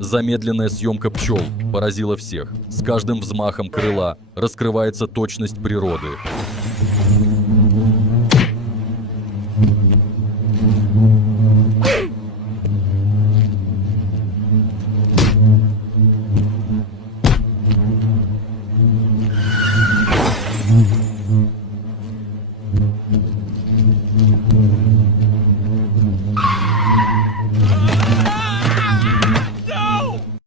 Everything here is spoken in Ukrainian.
Замедленная съемка пчел поразила всех. С каждым взмахом крыла раскрывается точность природы.